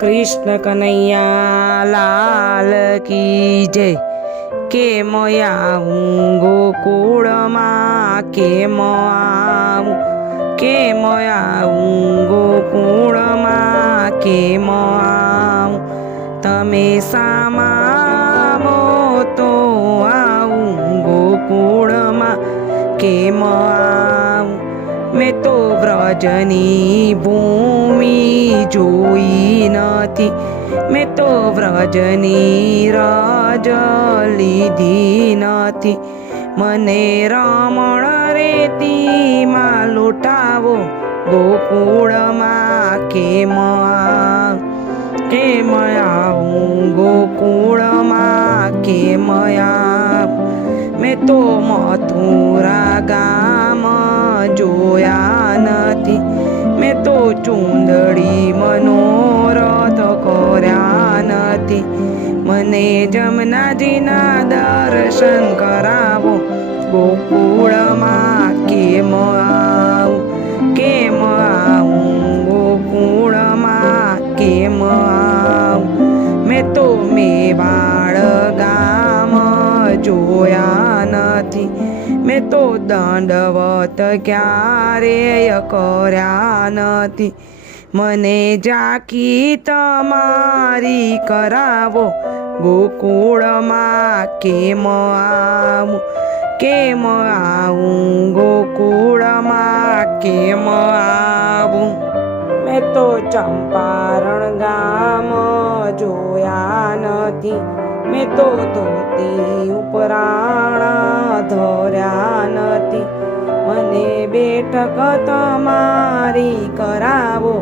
कृष्ण कन्हैया लाल की जय। केम आऊं गोकुळ मां, केम आऊं, केम आऊं गोकुळ मां, केम आऊं। तमे सामावो तो आऊं गोकुळ मां, केम आऊं। मैं तो व्रजनी भूमि जोई नथी, मैं तो व्रजनी राज लीधी नथी। मने रमण रेती मां लूटावो गोकुळ मां, केम आऊं, केम आऊं गोकुळ मां, केम आऊं। मैं तो मथुरा गाम जोया नथी, मैं तो चूंदड़ी मनोरथ कर्या नथी। मने जमनाजीना दर्शन करावो गोकुळ मां, केम आऊं, केम आऊं गोकुळ मां, केम आऊं। मैं तो मेवाड़ गाम जोया नथी, मैं तो दंडवत क्यारेय कर्या नथी। मने जाकी तमारी करावो गोकुळ मां, केम आऊं, केम आऊं गोकुळ मां, केम आऊं। मैं तो चंपारण गाम जोया नथी, मैं तो धोती उपराणा धर्या नथी। मने बेठक तमारी करावो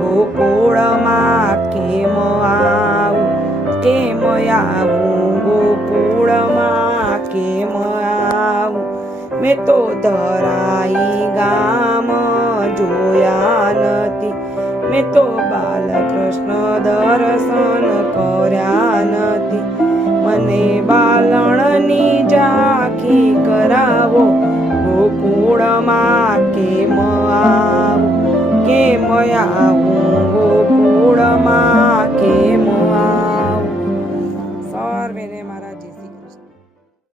गोकुळ मां, केम आऊं, केम आऊं गोकुळ मां, केम आऊं। मैं तो धराई गाम जोया नथी, मैं तो बालकृष्ण दर्शन कर्या नथी। मने बालणनी झांकी करावो गोकुळ मां, केम आऊं, केम आऊं